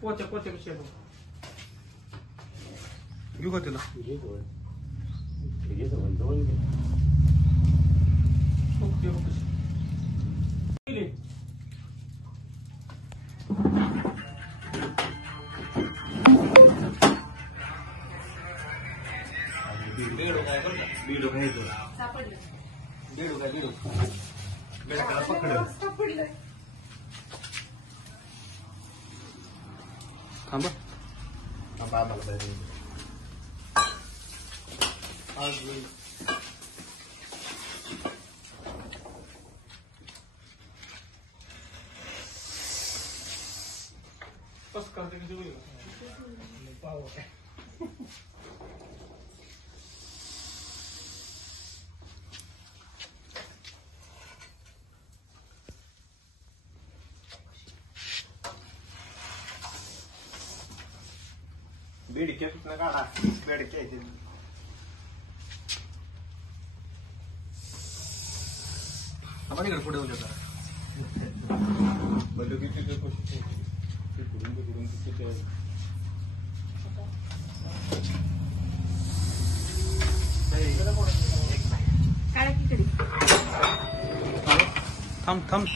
पोते पोते कसे घेऊ का तिला थांबा बस करते की जोडी पाव बेडके काढा बेडके आम्हाला इकडे पुढे होते थांब थांब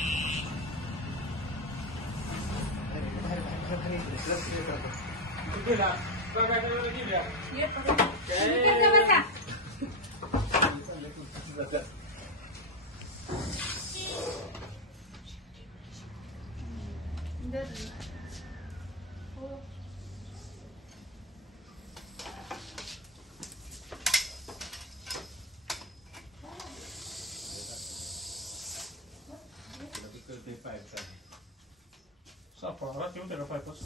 सापळा ठेवून त्याला पायपास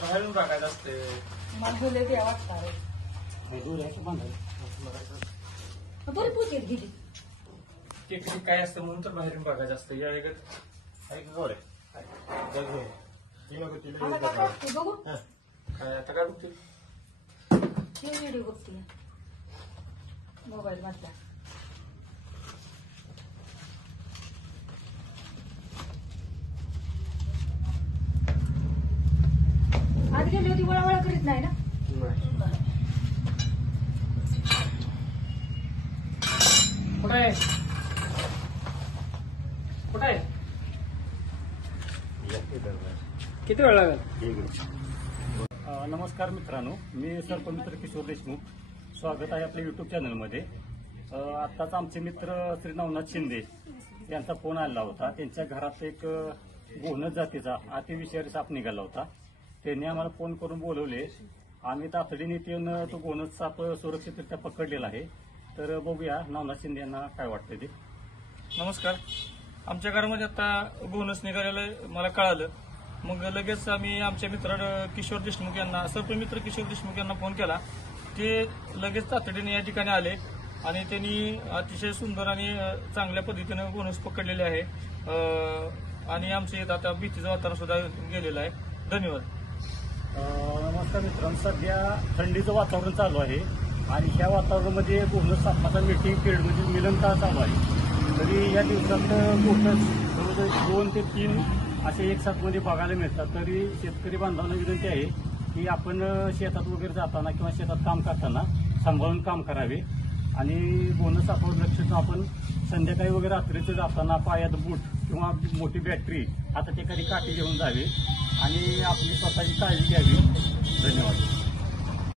बाहेरून टाकायचं असते टेक्निक काय असतं म्हणून तर बाहेरून बघायचं असतं या वेगळं काय आता काय बघते व्हिडिओ बघते मोबाईल मधला आज गेली होती वळावळा करीत नाही ना कुठे आहे कुठे आहे किती वेळ लागेल नमस्कार मित्रांनो, मी सरपंच किशोर देशमुख. स्वागत आहे आपल्या युट्यूब चॅनलमध्ये. आत्ताच आमचे मित्र श्री नवनाथ शिंदे यांचा फोन आला होता. त्यांच्या घरात एक गोनस जातीचा अतिविषारी साप निघाला होता. त्यांनी आम्हाला फोन करून बोलवले. आम्ही तातडीने येऊन तो गोनस साप सुरक्षितरित्या पकडलेला आहे. तर बघूया नवनाथ शिंदे यांना काय वाटतं ते. नमस्कार. आमच्या घरामध्ये आता गोनस निघालेलं मला कळालं. मग लगेच आम्ही आमच्या मित्र किशोर देशमुख यांना सरपंच मित्र किशोर देशमुख यांना फोन केला. ते लगेच तातडीने या ठिकाणी आले आणि त्यांनी अतिशय सुंदर आणि चांगल्या पद्धतीने गोनस पकडलेले आहे आणि आमचे आता भीतीचं वातावरण सुद्धा गेलेलं आहे. धन्यवाद. नमस्कार मित्रांनो, सध्या थंडीचं वातावरण चालू आहे आणि ह्या वातावरणामध्ये गोनस सापाचा मीटिंग पिरियड म्हणजे मिलनकाळ चालू आहे. तरी या दिवसात गोनस जवळजवळ 2 ते 3 असे एक साथ मध्ये बघायला मिळतात. तरी शेतकरी बांधवांना विनंती आहे की आपण शेतात वगैरे जाताना किंवा शेतात काम करताना सांभाळून काम करावे आणि गोनस सापावर लक्ष ठेवून आपण संध्याकाळी वगैरे रात्रीचं जाताना पायात बूट किंवा मोठी बॅटरी हातात एखादी काठी घेऊन जावे आणि आपली स्वतःची काळजी घ्यावी. धन्यवाद.